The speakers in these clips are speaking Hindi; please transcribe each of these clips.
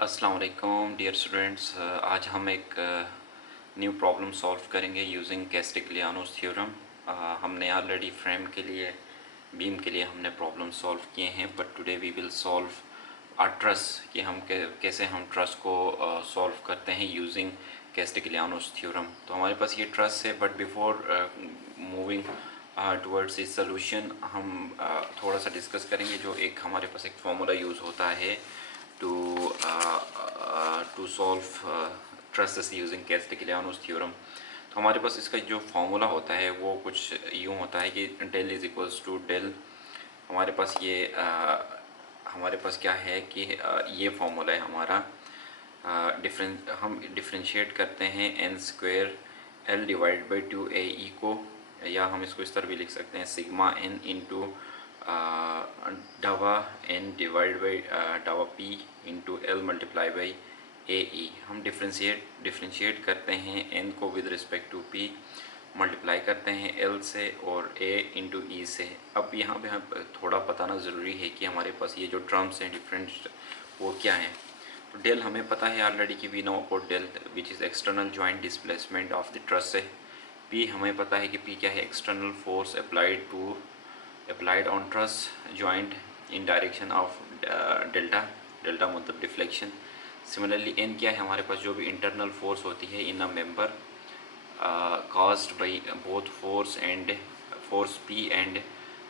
अस्सलाम वालेकुम डियर स्टूडेंट्स। आज हम एक न्यू प्रॉब्लम सॉल्व करेंगे यूजिंग कैस्टिग्लियानोस थ्योरम। हमने ऑलरेडी फ्रेम के लिए, बीम के लिए हमने प्रॉब्लम सॉल्व किए हैं, but today we will solve a truss कि हम कैसे हम ट्रस को सॉल्व करते हैं यूजिंग कैस्टिग्लियानोस थ्योरम। तो हमारे पास ये ट्रस है, बट बिफोर मूविंग टुवर्ड्स इस सोल्यूशन हम थोड़ा सा डिस्कस करेंगे। जो एक हमारे पास एक फार्मूला यूज़ होता है to to solve trusses using Castigliano's theorem. तो हमारे पास इसका जो फार्मूला होता है वो कुछ यूँ होता है कि del is equals to del. हमारे पास ये हमारे पास क्या है कि ये फार्मूला है हमारा। हम डिफ्रेंशिएट करते हैं N square L divide by 2 A को, या हम इसको इस तरह भी लिख सकते हैं सिग्मा एन इंटू डावा एन डिवाइड बाई डावा P into L multiply by A E. हम डिफ्रेंशिएट करते हैं एन को with respect to P, multiply करते हैं एल से और ए इंटू ई से। अब यहाँ पे हम थोड़ा बताना ज़रूरी है कि हमारे पास ये जो टर्म्स हैं डिफरेंट वो क्या हैं। तो डेल हमें पता है ऑलरेडी कि we know about del which is external joint displacement of the truss है। पी हमें पता है कि पी क्या है, external force applied on truss joint in direction of delta. Delta मतलब डिफ्लेक्शन। सिमिलरली एन क्या है हमारे पास, जो भी इंटरनल फोर्स होती है in a member caused by both force P and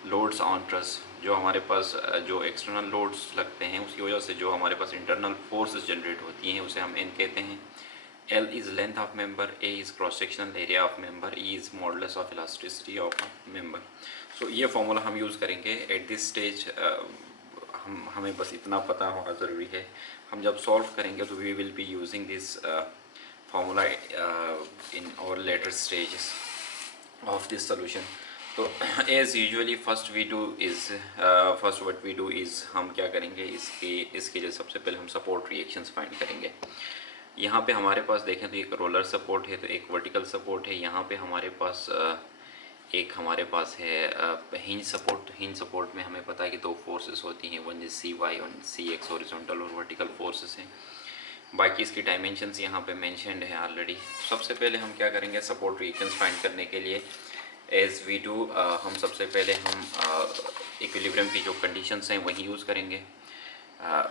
loads on truss. जो हमारे पास जो एक्सटर्नल लोड्स लगते हैं उसकी वजह से जो हमारे पास इंटरनल फोर्सेस जनरेट होती हैं उसे हम एन कहते हैं। L is length of member, A is cross sectional area of member, E is modulus of elasticity of member. So ये फॉर्मूला हम यूज़ करेंगे एट दिस स्टेज। हमें बस इतना पता होना ज़रूरी है। हम जब सॉल्व करेंगे तो we will be using this formula in our later stages of this solution. तो as usually first what we do is हम क्या करेंगे, इसके लिए सबसे पहले हम सपोर्ट रिएक्शंस फाइंड करेंगे। यहाँ पे हमारे पास देखें तो एक रोलर सपोर्ट है, तो एक वर्टिकल सपोर्ट है। यहाँ पे हमारे पास है हिंज सपोर्ट। हिंज सपोर्ट में हमें पता है कि दो फोर्सेस होती हैं, वन इज सी वाई और सी एक्स हॉरिजॉन्टल और वर्टिकल फोर्सेस हैं। बाकी इसकी डायमेंशंस यहाँ पे मेंशन्ड है ऑलरेडी। सबसे पहले हम क्या करेंगे सपोर्ट रिएक्शंस फाइंड करने के लिए, एज वी डू हम सबसे पहले हम इक्विलिब्रियम की जो कंडीशंस हैं वही यूज़ करेंगे,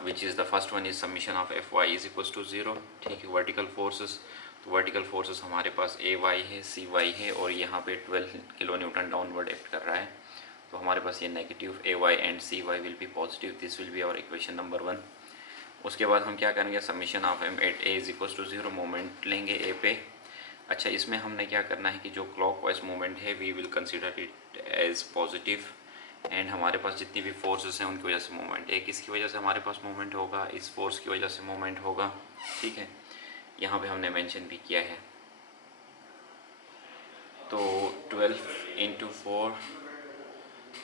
which is the first one is summation of F Y is equals to 0। ठीक है, वर्टिकल फोर्सेस, तो वर्टिकल फोर्सेस हमारे पास ए वाई है, सी वाई है और यहाँ पे 12 किलो न्यूटन डाउनवर्ड एक्ट कर रहा है। तो हमारे पास ये negative A Y and C Y will be positive. This will be our equation number 1। उसके बाद हम क्या करेंगे, summation of M at A is equals to 0, moment लेंगे ए पे। अच्छा, इसमें हमने क्या करना है कि जो क्लॉकवाइज मोमेंट है we will consider it as positive, and हमारे पास जितनी भी फोर्सेस हैं उनकी वजह से मोमेंट, एक इसकी वजह से हमारे पास मोमेंट होगा, इस फोर्स की वजह से मोमेंट होगा। ठीक है, यहाँ पे हमने मेंशन भी किया है। तो 12 इंटू 4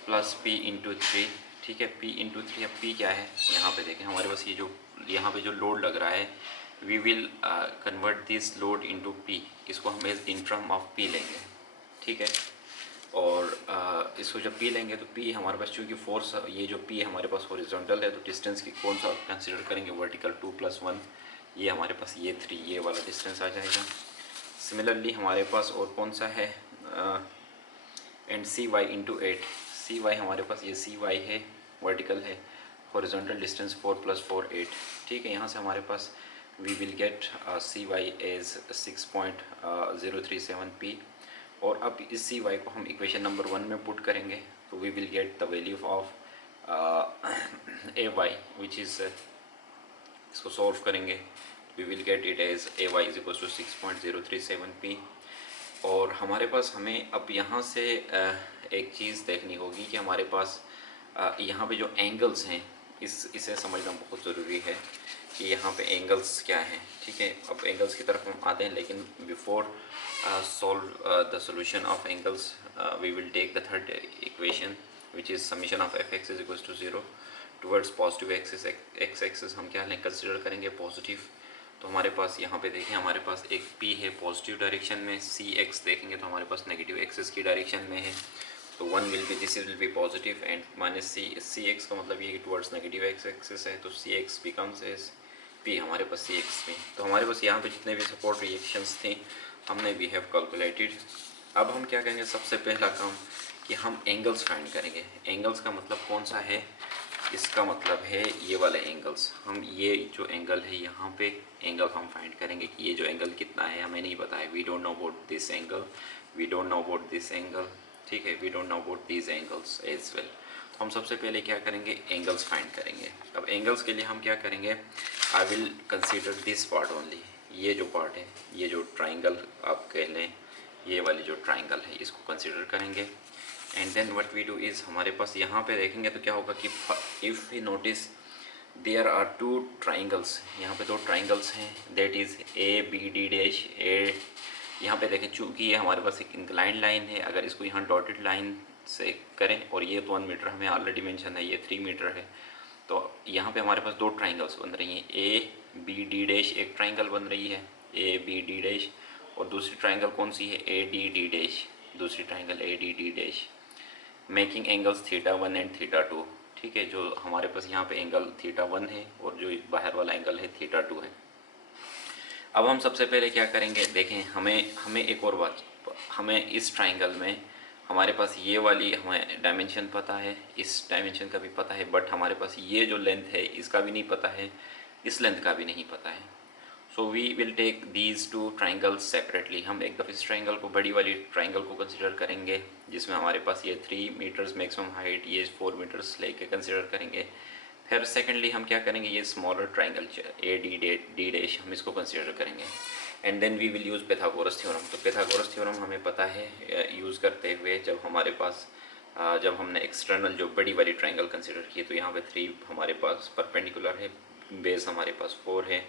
प्लस पी इंटू 3। ठीक है, P इंटू 3। अब P क्या है, यहाँ पे देखें हमारे पास ये जो यहाँ पे जो लोड लग रहा है, we will convert this load into P। इसको हम as in term of P लेंगे। ठीक है, और इसको जब P लेंगे तो P हमारे पास चूँकि फोर्स, ये जो P हमारे पास हॉरिजॉन्टल है, तो डिस्टेंस की कौन सा कंसिडर करेंगे, वर्टिकल 2 + 1। ये हमारे पास ये 3, ये वाला डिस्टेंस आ जाएगा। सिमिलरली हमारे पास और कौन सा है, and C Y into 8। C Y हमारे पास ये सी वाई है, वर्टिकल है, हॉरिजॉन्टल डिस्टेंस 4 + 4 8। ठीक है, यहाँ से हमारे पास we will get C Y as 6.037 P. और अब इस सी वाई को हम इक्वेशन नंबर 1 में पुट करेंगे, तो we will get the value of A Y which is, इसको सॉल्व करेंगे, we will get it as A Y is equal to 6.037 P. और हमारे पास हमें अब यहाँ से एक चीज़ देखनी होगी कि हमारे पास यहाँ पे जो एंगल्स हैं, इसे समझना बहुत ज़रूरी है कि यहाँ पे एंगल्स क्या हैं। ठीक है, अब एंगल्स की तरफ हम आते हैं, लेकिन before solve the solution of angles we will take the third equation which is summation of F X is equal to 0 towards positive axis. X axis हम क्या कंसिडर करेंगे, पॉजिटिव। तो हमारे पास यहाँ पे देखें हमारे पास एक P है पॉजिटिव डायरेक्शन में, सी एक्स देखेंगे तो हमारे पास नेगेटिव एक्सिस की डायरेक्शन में है। तो 1 will be, this will be positive, and minus C X का मतलब ये कि टुवर्ड्स नेगेटिव एक्स एक्सिस है, तो सी एक्स बिकम्स एज पी, हमारे पास सी एक्स पी। तो हमारे पास यहाँ पे जितने भी सपोर्ट रिएक्शंस थे हमने वी हैव कैलकुलेटेड। अब हम क्या करेंगे, सबसे पहला काम कि हम एंगल्स फाइंड करेंगे। एंगल्स का मतलब कौन सा है, इसका मतलब है ये वाले एंगल्स। हम ये जो एंगल है यहाँ पे एंगल हम फाइंड करेंगे कि ये जो एंगल कितना है, हमें नहीं पता है। We don't know about this angle, we don't know about this angle, ठीक है, we don't know about this angles as well. तो हम सबसे पहले क्या करेंगे, एंगल्स फाइंड करेंगे। अब एंगल्स के लिए हम क्या करेंगे, I will consider this part only. ये जो पार्ट है, ये जो ट्राइंगल आप कह लें, ये वाली जो ट्राइंगल है इसको कंसीडर करेंगे। And then what we do is, हमारे पास यहाँ पे देखेंगे तो क्या होगा कि if we notice there are two triangles, यहाँ पे दो ट्राइंगल्स हैं, that is A B D dash A. यहाँ पे देखें चूँकि ये हमारे पास एक इंक्लाइन लाइन है, अगर इसको यहाँ डॉटेड लाइन से करें, और ये तो 1 मीटर हमें ऑलरेडी मेंशन है, ये 3 मीटर है, तो यहाँ पे हमारे पास दो ट्राइंगल्स बन रही हैं। ए बी डी डैश एक ट्राइंगल बन रही है, ए बी डी डैश, और दूसरी ट्राइंगल कौन सी है, ए डी डी डैश, दूसरी triangle A D D dash, making angles θ1 and θ2। ठीक है, जो हमारे पास यहाँ पे एंगल θ1 है और जो बाहर वाला एंगल है θ2 है। अब हम सबसे पहले क्या करेंगे, देखें हमें एक और बात, हमें इस ट्राइंगल में हमारे पास ये वाली हमें डायमेंशन पता है, इस डायमेंशन का भी पता है, बट हमारे पास ये जो लेंथ है इसका भी नहीं पता है, इस लेंथ का भी नहीं पता है। So we will take these two triangles separately. हम एक दफ़ा इस ट्राइंगल को, बड़ी वाली ट्राइंगल को कंसिडर करेंगे जिसमें हमारे पास ये 3 मीटर्स मैक्सिमम हाइट, ये 4 मीटर्स लेके कंसिडर करेंगे। फिर सेकेंडली हम क्या करेंगे, ये smaller triangle A D dash, हम इसको कंसिडर करेंगे। And then we will use Pythagoras theorem. तो पैथागोरस थ्योरम हमें पता है यूज़ करते हुए, जब हमारे पास जब हमने एक्सटर्नल जो बड़ी वाली ट्राइंगल कंसिडर की, तो यहाँ पे 3 हमारे पास परपेंडिकुलर है, बेस हमारे पास 4 है,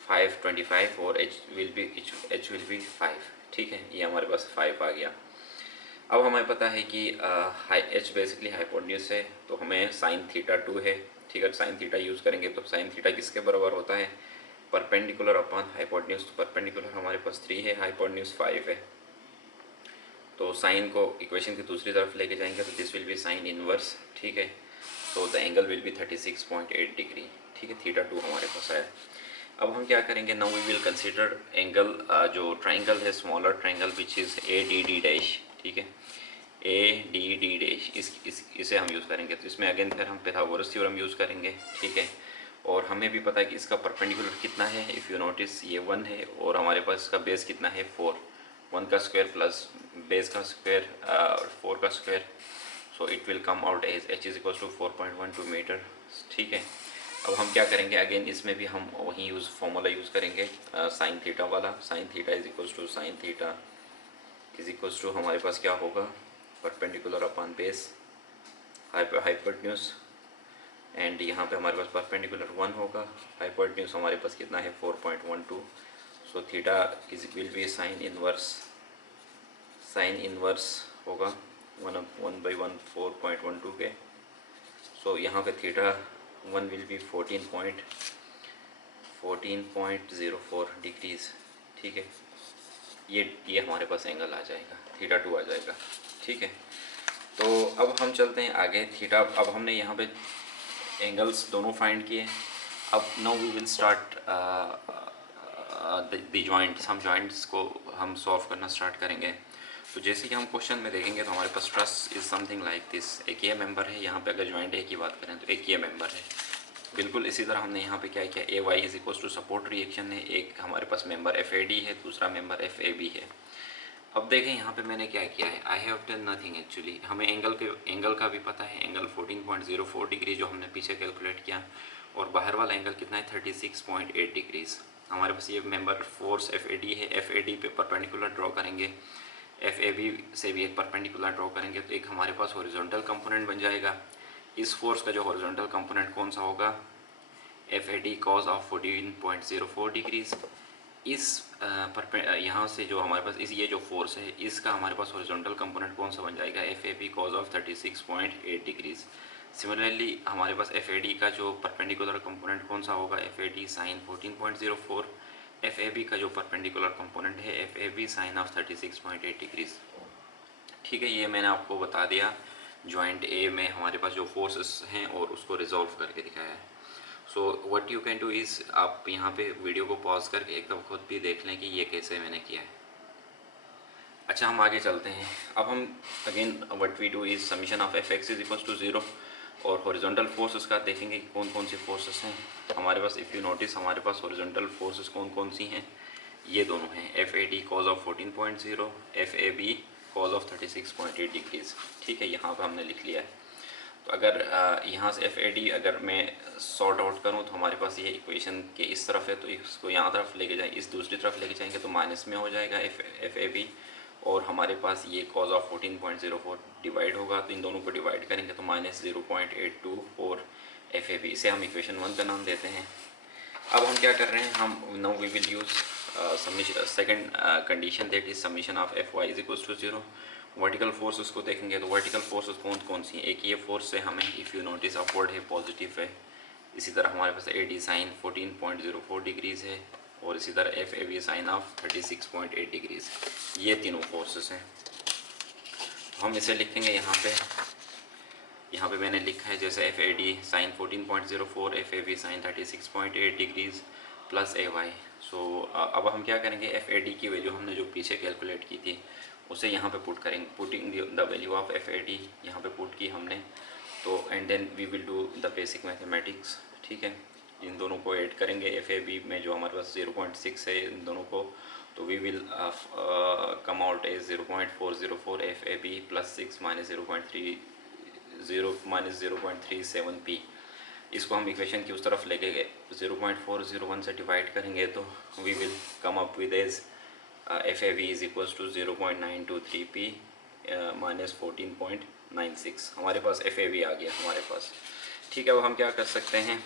5 25 और एच विल बी 5। ठीक है, ये हमारे पास 5 आ गया। अब हमें पता है कि एच बेसिकली हाइपोटेन्यूज है, तो हमें साइन θ2 है। ठीक है, साइन थीटा यूज़ करेंगे तो साइन थीटा किसके बराबर होता है, परपेंडिकुलर अपॉन हाइपोटेन्यूज। तो परपेंडिकुलर हमारे पास 3 है, हाइपोटेन्यूज 5 है। तो साइन को इक्वेशन की दूसरी तरफ लेके जाएंगे तो this will B sine inverse. ठीक है, तो the angle will be 36.8 degree. ठीक है, θ2 हमारे पास है। अब हम क्या करेंगे, now we will consider angle, जो ट्राइंगल है smaller triangle which is A D D dash. ठीक है, ए डी डी डैश, इसे हम यूज़ करेंगे। तो इसमें अगेन फिर हम पैथागोरस थ्योरम यूज़ करेंगे। ठीक है, और हमें भी पता है कि इसका परपेंडिकुलर कितना है। इफ़ यू नोटिस ये 1 है और हमारे पास इसका बेस कितना है 4, 1 का स्क्वायर प्लस बेस का स्क्वायर 4 का square, so it will come out as h is equal to 4.12 metre. ठीक है, अब हम क्या करेंगे, अगेन इसमें भी हम वही फॉर्मूला यूज़ करेंगे साइन थीटा वाला। Sine theta is equal to sine theta is equal to हमारे पास क्या होगा, perpendicular upon base hypotenuse, and यहाँ पे हमारे पास परपेंडिकुलर 1 होगा, हाइपोटेन्यूज हमारे पास कितना है 4.12। So theta is will be sine inverse होगा 1/1 4.12 के। सो यहाँ पे θ1 विल बी 14.04 डिग्रीज। ठीक है, ये हमारे पास एंगल आ जाएगा, θ2 आ जाएगा। ठीक है, तो अब हम चलते हैं आगे। थीटा, अब हमने यहाँ पे एंगल्स दोनों फाइंड किए। अब now we will start the joints. हम जॉइंट्स को हम सॉल्व करना स्टार्ट करेंगे। तो जैसे कि हम क्वेश्चन में देखेंगे तो हमारे पास truss is something like this. एक ये मेंबर है, यहाँ पे अगर जॉइंट ए की बात करें तो एक ये मेंबर है। बिल्कुल इसी तरह हमने यहाँ पे क्या किया, A Y is equal to support reaction है, एक हमारे पास मेंबर एफ ए डी है, दूसरा मेंबर एफ ए बी है। अब देखें यहाँ पे मैंने क्या किया है, I have done nothing actually. हमें एंगल का भी पता है, एंगल 14.04 डिग्री जो हमने पीछे कैलकुलेट किया, और बाहर वाला एंगल कितना है 36.8 डिग्रीज। हमारे पास ये member force F A D है, एफ ए डी पे परपेंडिकुलर ड्रॉ करेंगे, एफ ए बी से भी एक परपेंडिकुलर ड्रॉ करेंगे, तो एक हमारे पास हॉरिजॉन्टल कंपोनेंट बन जाएगा। इस फोर्स का जो हॉरिजॉन्टल कंपोनेंट कौन सा होगा, F A D cos of 14.04 degrees. इस यहाँ से जो हमारे पास ये जो फोर्स है, इसका हमारे पास हॉरिजॉन्टल कंपोनेंट कौन सा बन जाएगा, F A B cos of 36.8 degrees. Similarly हमारे पास एफ ए डी का जो परपेंडिकुलर कंपोनेंट कौन सा होगा, F A D sine 14.04, F A B का जो परपेंडिकुलर कंपोनेंट है F A B sine of 36.8 degrees. ठीक है, ये मैंने आपको बता दिया जॉइंट ए में हमारे पास जो फोर्सेस हैं और उसको रिजॉल्व करके दिखाया है। So what you can do is, आप यहाँ पे वीडियो को पॉज करके एक दफ़ा खुद भी देख लें कि ये कैसे मैंने किया है। अच्छा, हम आगे चलते हैं। अब हम again what we do is summation of F X is equals to 0 और हॉरिजॉन्टल फोर्स उसका देखेंगे कि कौन कौन सी फोर्सेस हैं हमारे पास। इफ़ यू नोटिस हमारे पास हॉरिजॉन्टल फोर्सेस कौन कौन सी हैं, ये दोनों हैं, F A D cos of 14.0, F A B cos of 36.8 degrees. ठीक है, यहाँ पर हमने लिख लिया है। तो अगर यहाँ से एफ ए डी अगर मैं सॉर्ट आउट करूँ तो हमारे पास ये इक्वेशन के इस तरफ है, तो इसको यहाँ तरफ लेके जाए, इस दूसरी तरफ लेके जाएंगे तो माइनस में हो जाएगा एफ ए बी, और हमारे पास ये कॉज ऑफ 14.04 डिवाइड होगा, तो इन दोनों को डिवाइड करेंगे तो माइनस 0.824 एफ ए बी। इसे हम इक्वेशन 1 का नाम देते हैं। अब हम क्या कर रहे हैं, हम now we will use second condition that is summation of F Y is equals to 0। Vertical force उसको देखेंगे तो वर्टिकल फोर्सेस कौन कौन सी हैं। एक ये फोर्स है हमें, इफ़ यू नोटिस अपवर्ड है, पॉजिटिव है। इसी तरह हमारे पास ए डी साइन 14.04 डिग्रीज़ है, और इसी तरह F A B sine of 36.8 degrees. ये तीनों फोर्सेस हैं। तो हम इसे लिखेंगे यहाँ पे मैंने लिखा है जैसे F A D sine 14.04, F A B sine 36.8 degrees plus A Y. So अब हम क्या करेंगे, एफ ए डी की वैल्यू हमने जो पीछे कैलकुलेट की थी उसे यहाँ पे पुट करेंगे, putting the value of F A D यहाँ पे पुट की हमने, तो and then we will do the basic mathematics. ठीक है, इन दोनों को ऐड करेंगे एफ ए बी में जो हमारे पास 0.6 है इन दोनों को, तो we will come out as 0.404 F A B plus 6 minus 0.37 P. इसको हम इक्वेशन की उस तरफ लेके गए, 0.401 से डिवाइड करेंगे तो we will come up with as F A B is equals to 0.923 P minus 14.96। हमारे पास एफ ए बी आ गया हमारे पास। ठीक है, अब हम क्या कर सकते हैं,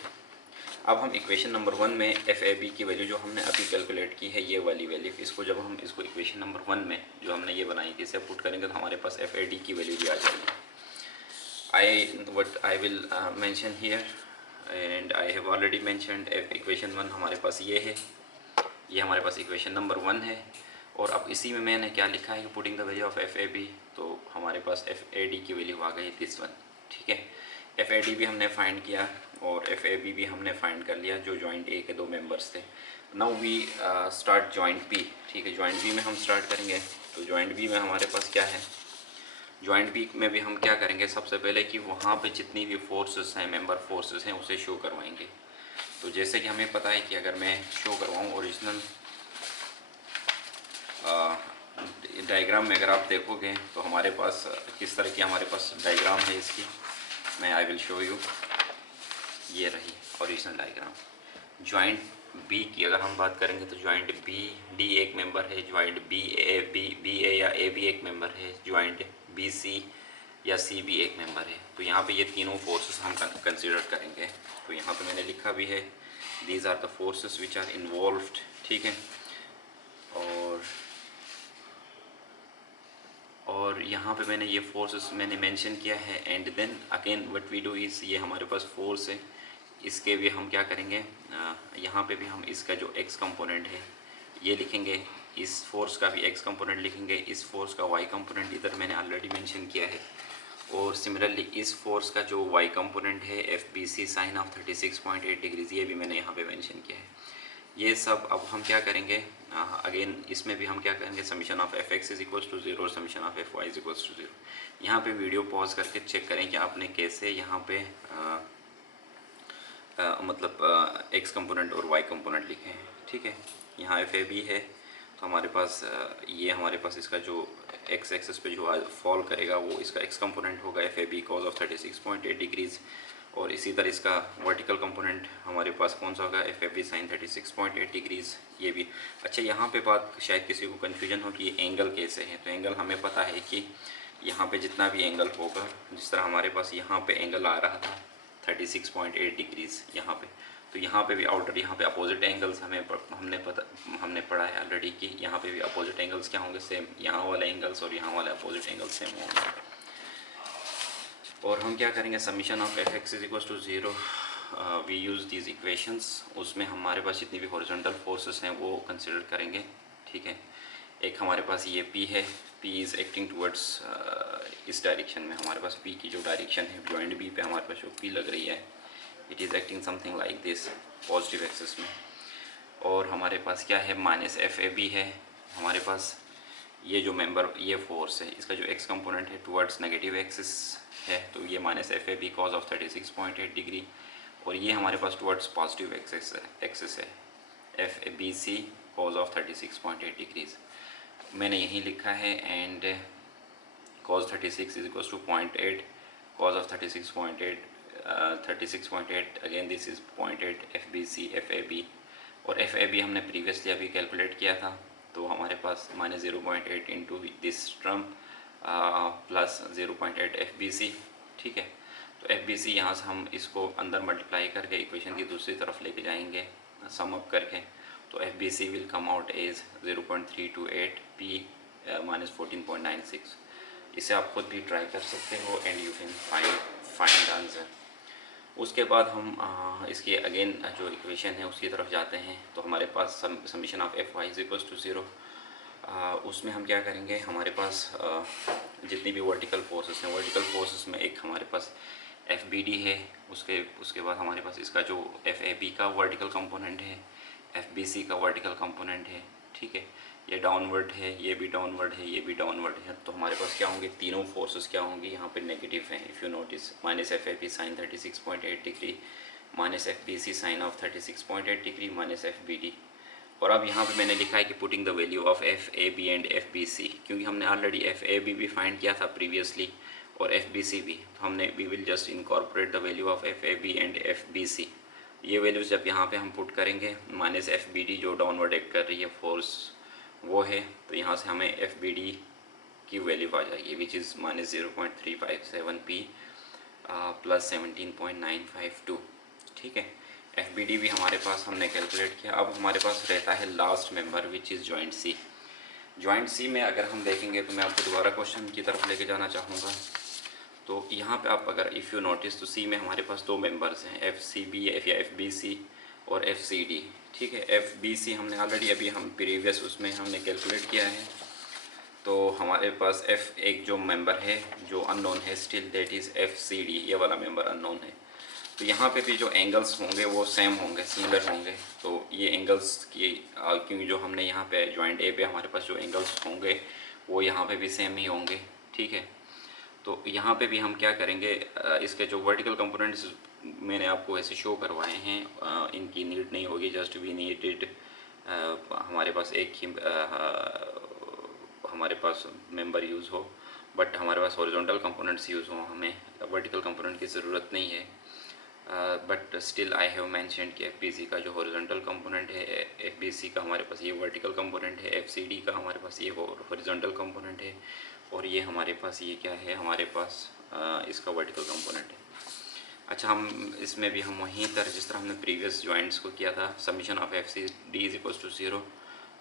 अब हम इक्वेशन नंबर 1 में एफ ए बी की वैल्यू जो हमने अभी कैलकुलेट की है ये वाली वैल्यू, इसको जब हम इसको इक्वेशन नंबर 1 में जो हमने ये बनाई थी इसे पुट करेंगे तो हमारे पास एफ ए डी की वैल्यू भी आ जाएगी। I will mention here and I have already mentioned equation 1 हमारे पास ये है, ये हमारे पास इक्वेशन नंबर 1 है। और अब इसी में मैंने क्या लिखा है कि putting the value of F A B, तो हमारे पास एफ ए डी की वैल्यू आ गई दिस वन। ठीक है, एफ ए डी भी हमने फाइंड किया और एफ ए बी भी हमने फाइंड कर लिया जो जॉइंट ए के दो मेंबर्स थे। Now we start joint B. ठीक है, जॉइंट बी में हम स्टार्ट करेंगे। तो जॉइंट बी में हमारे पास क्या है, जॉइंट बी में भी हम क्या करेंगे, सबसे पहले कि वहाँ पे जितनी भी फोर्सेस हैं, मेंबर फोर्सेस हैं, उसे शो करवाएंगे। तो जैसे कि हमें पता है कि अगर मैं शो करवाऊँ ओरिजिनल डायग्राम में, अगर आप देखोगे तो हमारे पास किस तरह की हमारे पास डायग्राम है इसकी, मैं आई विल शो यू। ये रही ओरिजिनल डायग्राम। जॉइंट बी की अगर हम बात करेंगे तो जॉइंट बी डी एक मेंबर है, जॉइंट बी ए या ए बी एक मेंबर है, जॉइंट बी सी या सी भी एक मेंबर है। तो यहाँ पे ये तीनों फोर्सेस हम कंसीडर करेंगे। तो यहाँ पे मैंने लिखा भी है these are the forces which are involved. ठीक है, और यहाँ पे मैंने ये फोर्सेस मैंने मेंशन किया है। And then again what we do is, ये हमारे पास फोर्स है, इसके भी हम क्या करेंगे, यहाँ पे भी हम इसका जो एक्स कंपोनेंट है ये लिखेंगे, इस फोर्स का भी एक्स कंपोनेंट लिखेंगे, इस फोर्स का वाई कंपोनेंट इधर मैंने ऑलरेडी मेंशन किया है। और सिमिलरली इस फोर्स का जो वाई कंपोनेंट है F B C sine of 36.8 degrees, ये भी मैंने यहाँ पे मेंशन किया है। ये सब अब हम क्या करेंगे, अगेन इसमें भी हम क्या करेंगे, summation of F X is equals to 0 और summation of F Y is equals to 0। यहाँ पे वीडियो पॉज करके चेक करें कि आपने कैसे यहाँ पे मतलब एक्स कंपोनेंट और वाई कंपोनेंट लिखे हैं। ठीक है, यहाँ एफ ए बी है तो हमारे पास ये हमारे पास इसका जो एक्स एक्सिस पे जो फॉल करेगा वो इसका एक्स कंपोनेंट होगा F A B cos of 36.8 degrees. और इसी तरह इसका वर्टिकल कंपोनेंट हमारे पास कौन सा होगा, F A B sine 36.8 degrees. ये भी अच्छा, यहाँ पे बात शायद किसी को कन्फ्यूजन हो कि एंगल कैसे है। तो एंगल हमें पता है कि यहाँ पे जितना भी एंगल होगा, जिस तरह हमारे पास यहाँ पे एंगल आ रहा था 36.8 डिग्रीज़ यहाँ पे, तो यहाँ पे भी आउटर यहाँ पे अपोजिट एंगल्स हमने पढ़ा है ऑलरेडी कि यहाँ पे भी अपोजिट एंगल्स क्या होंगे, सेम, यहाँ वाले एंगल्स और यहाँ वाले अपोजिट एंगल्स सेम होंगे। और हम क्या करेंगे, summation of F X is equals to 0, we use these equations, उसमें हमारे पास जितनी भी हॉरिजॉन्टल फोर्सेस हैं वो कंसिडर करेंगे। ठीक है, एक हमारे पास ये P है, P इज़ एक्टिंग टूवर्ड्स इस डायरेक्शन में, हमारे पास P की जो डायरेक्शन है जॉइंट B पे हमारे पास जो P लग रही है it is acting something like this positive axis में। और हमारे पास क्या है, माइनस एफ ए बी है हमारे पास। ये जो मेंबर, ये फोर्स है, इसका जो एक्स कंपोनेंट है टुवर्ड्स नेगेटिव एक्सिस है, तो ये minus F A B cos of 36.8 degree, और ये हमारे पास टुवर्ड्स पॉजिटिव एक्सिस है F A B C cos of 36.8 degrees. मैंने यहीं लिखा है, and cos 36 is equals to 0.8, cos of 36.8 again this is 0.8 FBC FAB, और FAB हमने प्रीवियसली अभी कैलकुलेट किया था, तो हमारे पास -0.8 into this term plus 0.8 FBC। ठीक है, तो FBC यहाँ से हम इसको अंदर मल्टीप्लाई करके इक्वेशन की दूसरी तरफ लेके जाएंगे सम अप करके, तो FBC will come out as 0.328 P -14.96। इसे आप खुद भी ट्राई कर सकते हो and you can find answer. उसके बाद हम इसकी अगेन जो इक्वेशन है उसकी तरफ जाते हैं, तो हमारे पास summation of F Y is equals to 0। उसमें हम क्या करेंगे, हमारे पास जितनी भी वर्टिकल फोर्सेस हैं, वर्टिकल फोर्सेस में एक हमारे पास एफ बी डी है, उसके बाद हमारे पास इसका जो एफ ए बी का वर्टिकल कंपोनेंट है, एफ बी सी का वर्टिकल कंपोनेंट है। ठीक है, ये डाउनवर्ड है, ये भी डाउनवर्ड है, ये भी डाउनवर्ड है, तो हमारे पास क्या होंगे, तीनों फोर्सेस क्या होंगी, यहाँ पे नेगेटिव हैं। If you notice minus F A B sine 36.8 degree, minus F B C sine of 36.8 degree, minus F B D. और अब यहाँ पे मैंने लिखा है कि putting the value of F A B and F B C, क्योंकि हमने ऑलरेडी एफ ए बी भी फाइंड किया था प्रीवियसली और एफ बी सी भी, तो हमने we will just incorporate the value of F A B and F B C. ये वैल्यूज जब यहाँ पे हम पुट करेंगे, माइनस एफ बी डी जो डाउनवर्ड एक्ट कर रही है फोर्स वो है, तो यहाँ से हमें एफ बी डी की वैल्यू आ जाएगी विच इज़ -0.357 P प्लस 17.952। ठीक है, एफ बी डी भी हमारे पास हमने कैलकुलेट किया। अब हमारे पास रहता है last member which is joint C. Joint C में अगर हम देखेंगे तो मैं आपको दोबारा क्वेश्चन की तरफ लेके जाना चाहूँगा। तो यहाँ पे आप अगर इफ़ यू नोटिस तो सी में हमारे पास दो मेंबर्स हैं, एफ सी बी एफ या एफ बी सी और एफ सी डी। ठीक है, एफ बी सी हमने ऑलरेडी अभी हम प्रीवियस उसमें हमने कैलकुलेट किया है, तो हमारे पास एफ एक जो मेंबर है जो अननोन है still, that is F C D, ये वाला मेंबर अननोन है। तो यहाँ पे भी जो एंगल्स होंगे वो सेम होंगे, सिमिलर होंगे। तो ये एंगल्स की क्योंकि जो हमने यहाँ पे जॉइंट ए पे हमारे पास जो एंगल्स होंगे वो यहाँ पे भी सेम ही होंगे। ठीक है, तो यहाँ पे भी हम क्या करेंगे, इसके जो वर्टिकल कंपोनेंट्स मैंने आपको ऐसे शो करवाए हैं, इनकी नीड नहीं होगी, जस्ट वी नीडेड हमारे पास एक ही हमारे पास मेंबर यूज़ हो, बट हमारे पास हॉरिजॉन्टल कंपोनेंट्स यूज़ हो, हमें वर्टिकल कंपोनेंट की ज़रूरत नहीं है। But still I have mentioned कि एफ बी सी का जो हॉरिजॉन्टल कंपोनेंट है, एफ बी सी का हमारे पास ये वर्टिकल कंपोनेंट है, एफ सी डी का हमारे पास ये हॉरिजॉन्टल कंपोनेंट है, और ये हमारे पास ये क्या है, हमारे पास इसका वर्टिकल कंपोनेंट है। अच्छा, हम इसमें भी हम वहीं तरह जिस तरह हमने प्रीवियस जॉइंट्स को किया था, summation of F C D is equals to 0,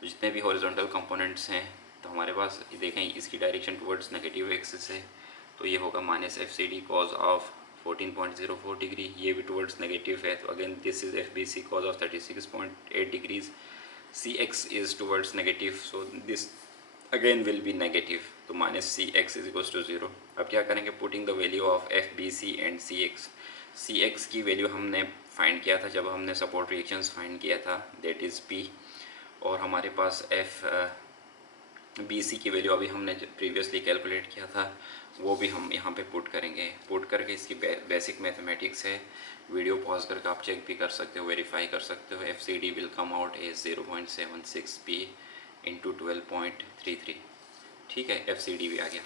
जितने भी हॉरिजॉन्टल कंपोनेंट्स हैं तो हमारे पास देखें इसकी डायरेक्शन टुवर्ड्स नेगेटिव एक्सिस है, तो ये होगा minus F C D cos of 14.04 degree, ये भी टुवर्ड्स नेगेटिव है, तो again this is F B C cos of 36.8 degrees, C X is towards negative, so this again will be negative, तो minus C X is equals to 0। अब क्या करेंगे, putting the value of F B C and C X. C X की वैल्यू हमने फाइंड किया था जब हमने सपोर्ट रिएक्शंस फाइंड किया था, दैट इज़ पी, और हमारे पास एफ बी सी की वैल्यू अभी हमने प्रीवियसली कैलकुलेट किया था, वो भी हम यहाँ पे पुट करेंगे। पुट करके इसकी बेसिक मैथमेटिक्स है, वीडियो पॉज करके आप चेक भी कर सकते हो, वेरीफाई कर सकते हो। F C D will come out as 0.76 P into 12.33। ठीक है, एफ सी डी भी आ गया।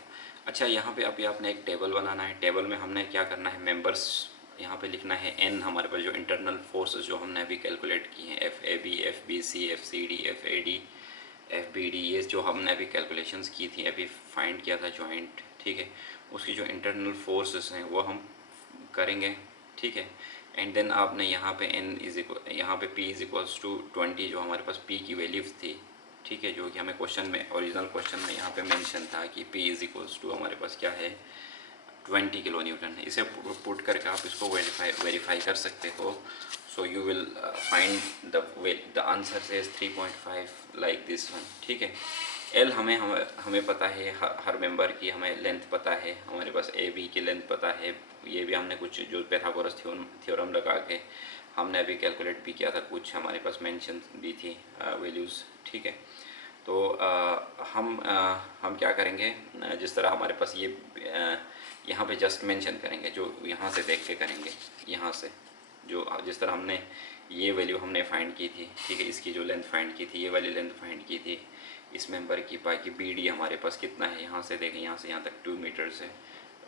अच्छा, यहाँ पे अभी आपने एक टेबल बनाना है, टेबल में हमने क्या करना है, मेंबर्स यहाँ पे लिखना है एन, हमारे पास जो इंटरनल फोर्सेस जो हमने अभी कैलकुलेट की हैं, F A B, F B C, F C D, F A D, F B D, ये जो हमने अभी कैलकुलेशंस की थी, अभी फाइंड किया था जॉइंट। ठीक है, उसकी जो इंटरनल फोर्सेस हैं वो हम करेंगे। ठीक है, एंड देन आपने यहाँ पे एन इज इक्वल, यहाँ पे पी इज इक्वल्स टू 20 जो हमारे पास पी की वैल्यूज थी। ठीक है, जो कि हमें क्वेश्चन में, ओरिजिनल क्वेश्चन में यहाँ पे मेंशन था कि P इज इक्वल्स टू हमारे पास क्या है, 20 किलो न्यूटन है। इसे पुट करके आप इसको वेरीफाई कर सकते हो। So you will find the answer से 3.5 लाइक दिस वन। ठीक है, एल हमें पता है, हर मेंबर की हमें लेंथ पता है, हमारे पास ए बी की लेंथ पता है, ये भी हमने कुछ जो पैथागोरस थ्योरम लगा के हमने अभी कैलकुलेट भी किया था, कुछ हमारे पास मेंशन भी थी वैल्यूज़, ठीक है। तो हम क्या करेंगे, जिस तरह हमारे पास ये यहाँ पे जस्ट मेंशन करेंगे, जो यहाँ से देख के करेंगे, यहाँ से जो जिस तरह हमने ये वैल्यू हमने फाइंड की थी, ठीक है, इसकी जो लेंथ फाइंड की थी, ये वाली लेंथ फाइंड की थी इस मेंबर की, बाकी बी डी हमारे पास कितना है, यहाँ से देखें, यहाँ से यहाँ तक 2 मीटर्स है,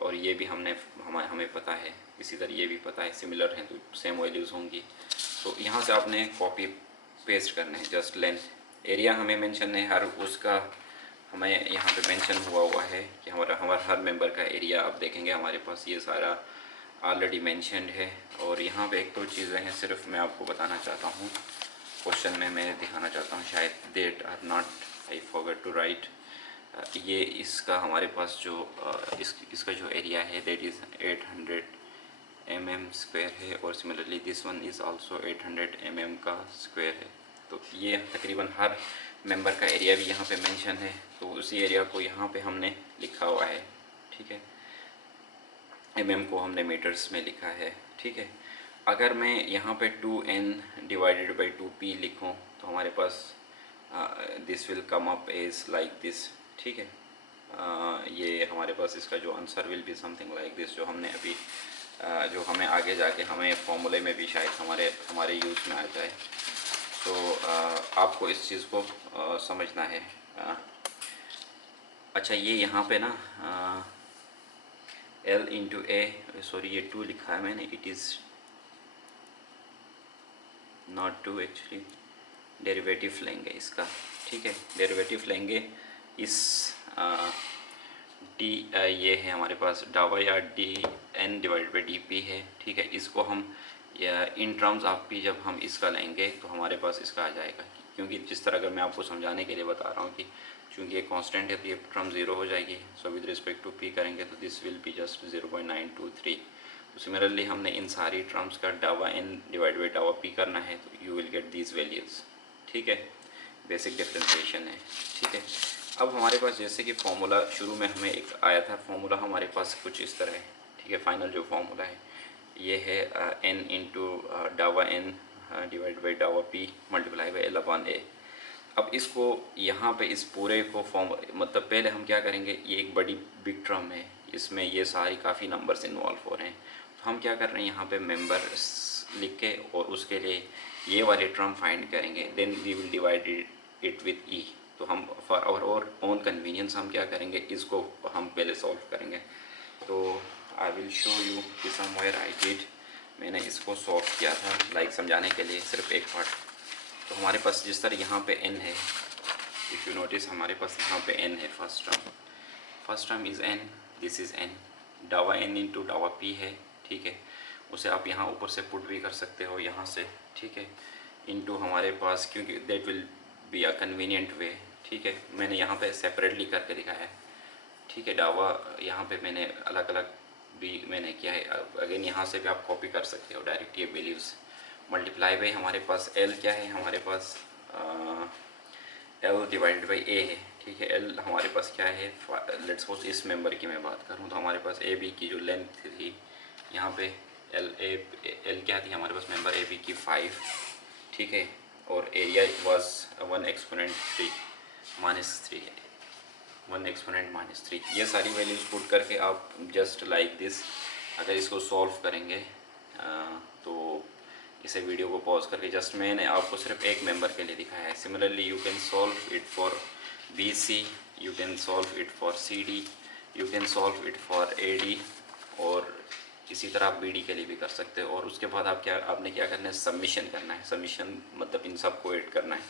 और ये भी हमें पता है, इसी तरह ये भी पता है, सिमिलर हैं तो सेम वैल्यूज़ होंगी। तो यहाँ से आपने कॉपी पेस्ट करना है, जस्ट लेंथ। एरिया हमें मेंशन है, हर उसका हमें यहाँ पे मेंशन हुआ है कि हमारा हर मेंबर का एरिया आप देखेंगे हमारे पास ये सारा ऑलरेडी मेंशनड है। और यहाँ पे एक दो चीज़ें हैं सिर्फ मैं आपको बताना चाहता हूँ, क्वेश्चन में मैं दिखाना चाहता हूँ, शायद that are not, I forgot to write. ये इसका हमारे पास जो इसका जो एरिया है दैट इज़ 800 mm स्क्वायर है, और similarly this one is also 800 mm का स्क्वायर है। तो ये तकरीबन हर मेंबर का एरिया भी यहाँ पे मेंशन है, तो उसी एरिया को यहाँ पे हमने लिखा हुआ है, ठीक है, mm को हमने मीटर्स में लिखा है, ठीक है। अगर मैं यहाँ पे 2n डिवाइडेड बाई 2p लिखूँ तो हमारे पास this will come up as like this, ठीक है। ये हमारे पास इसका जो answer will be something like this, जो हमने अभी जो हमें आगे जाके हमें फॉर्मूले में भी शायद हमारे यूज़ में आ जाए। तो आपको इस चीज़ को समझना है। अच्छा, ये यहाँ पे ना L इंटू ए, सॉरी ये 2 लिखा है मैंने, it is not 2 actually, derivative लेंगे इसका, ठीक है, डेरिवेटिव लेंगे इस डी, ये है हमारे पास डावा या D N divide by D P है, ठीक है। इसको हम इन टर्म्स ऑफ पी जब हम इसका लेंगे तो हमारे पास इसका आ जाएगा, क्योंकि जिस तरह अगर मैं आपको समझाने के लिए बता रहा हूँ कि चूँकि ये कांस्टेंट है तो ये टर्म 0 हो जाएगी, so with respect to P करेंगे तो दिस विल बी जस्ट 0.923। तो सिमिलरली हमने इन सारी टर्म्स का डावा एन डिवाइड बाई डावा पी करना है, तो you will get these values, ठीक है, बेसिक डिफरेंशिएशन है, ठीक है। अब हमारे पास जैसे कि फॉर्मूला शुरू में हमें एक आया था, फॉर्मूला हमारे पास कुछ इस तरह है, ठीक है। फाइनल जो फॉर्मूला है ये है n इंटू डावा n डिवाइड बाई डावा p multiply by l upon a। अब इसको यहाँ पे इस पूरे को मतलब पहले हम क्या करेंगे, ये एक बड़ी बिग टर्म है, इसमें ये सारी काफ़ी नंबर्स इन्वॉल्व हो रहे हैं, तो हम क्या कर रहे हैं यहाँ पे मेंबर लिख के और उसके लिए ये वाले टर्म फाइंड करेंगे, then we will divide it with E. तो हम फॉर आवर ओन कन्वीनियंस हम क्या करेंगे, इसको हम पहले सॉल्व करेंगे। तो आई विल शो यू कि समवेयर आई डिड, मैंने इसको सॉल्व किया था लाइक समझाने के लिए सिर्फ एक पार्ट। तो हमारे पास जिस तरह यहाँ पे n है, इफ़ यू नोटिस हमारे पास यहाँ पे n है, first term is n, this is n, डावा n इंटू डावा p है, ठीक है। उसे आप यहाँ ऊपर से पुट भी कर सकते हो यहाँ से, ठीक है, इंटू हमारे पास, क्योंकि that will be a convenient way, ठीक है। मैंने यहाँ पे सेपरेटली करके दिखाया है, ठीक है। डावा यहाँ पे मैंने अलग अलग भी मैंने किया है, अगेन यहाँ से भी आप कॉपी कर सकते हो डायरेक्ट ये वैल्यूज़। मल्टीप्लाई बाई हमारे पास L क्या है, हमारे पास L डिवाइडेड बाई A है, ठीक है। L हमारे पास क्या है, लेट्स सपोज इस मेंबर की मैं बात करूँ तो हमारे पास ए बी की जो लेंथ थी यहाँ पे L क्या थी हमारे पास मेंबर ए बी की 5, ठीक है, और एरिया वाज 1 एक्सपोनेंट 3 1 एक्सपोनेंट -3। ये सारी वैल्यूज पुट करके आप जस्ट लाइक दिस अगर इसको सॉल्व करेंगे तो इसे वीडियो को पॉज करके जस्ट मैंने आपको सिर्फ एक मेंबर के लिए दिखाया है। Similarly you can solve it for BC, you can solve it for CD, you can solve it for AD, और इसी तरह आप BD के लिए भी कर सकते हो। और उसके बाद आपने क्या करना है, सबमिशन करना है। सबमिशन मतलब इन सब को ऐड करना है।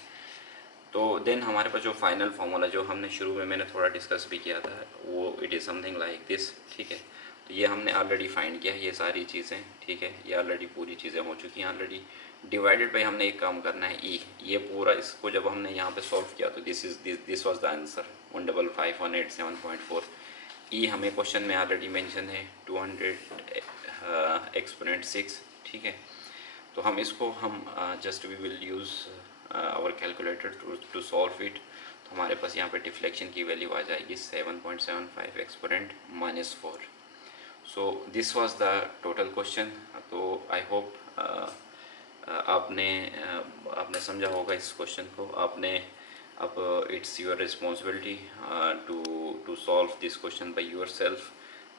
तो देन हमारे पास जो फाइनल फार्मूला जो हमने शुरू में मैंने थोड़ा डिस्कस भी किया था, वो it is something like this, ठीक है। तो ये हमने ऑलरेडी फाइंड किया है ये सारी चीज़ें, ठीक है, ये ऑलरेडी पूरी चीज़ें हो चुकी हैं ऑलरेडी। डिवाइडेड बाई हमने एक काम करना है ई, ये पूरा इसको जब हमने यहाँ पे सॉल्व किया तो दिस वाज द आंसर 155,187.4। ई हमें क्वेश्चन में ऑलरेडी मेंशन है 200 एक्सपोनेंट 6, ठीक है। तो हम इसको just we will use our calculator to solve it. तो हमारे पास यहाँ पे डिफ्लेक्शन की वैल्यू आ जाएगी 7.75 exponent -4। So this was the total question. तो आई होप आपने समझा होगा इस क्वेश्चन को। आपने अब it's your responsibility to solve this question by yourself.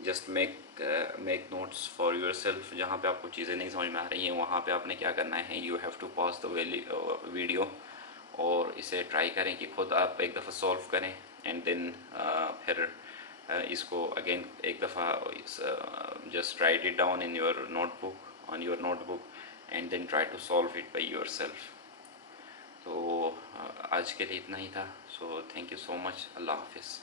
Just make notes for yourself. जहाँ पे आपको चीज़ें नहीं समझ में आ रही हैं वहाँ पे आपने क्या करना है, you have to pause the video और इसे ट्राई करें कि खुद आप एक दफ़ा सॉल्व करें एंड देन फिर इसको अगेन एक दफ़ा just write it down in your notebook, on your notebook, and then try to solve it by yourself. तो आज के लिए इतना ही था। So thank you so much. अल्लाह हाफिज़।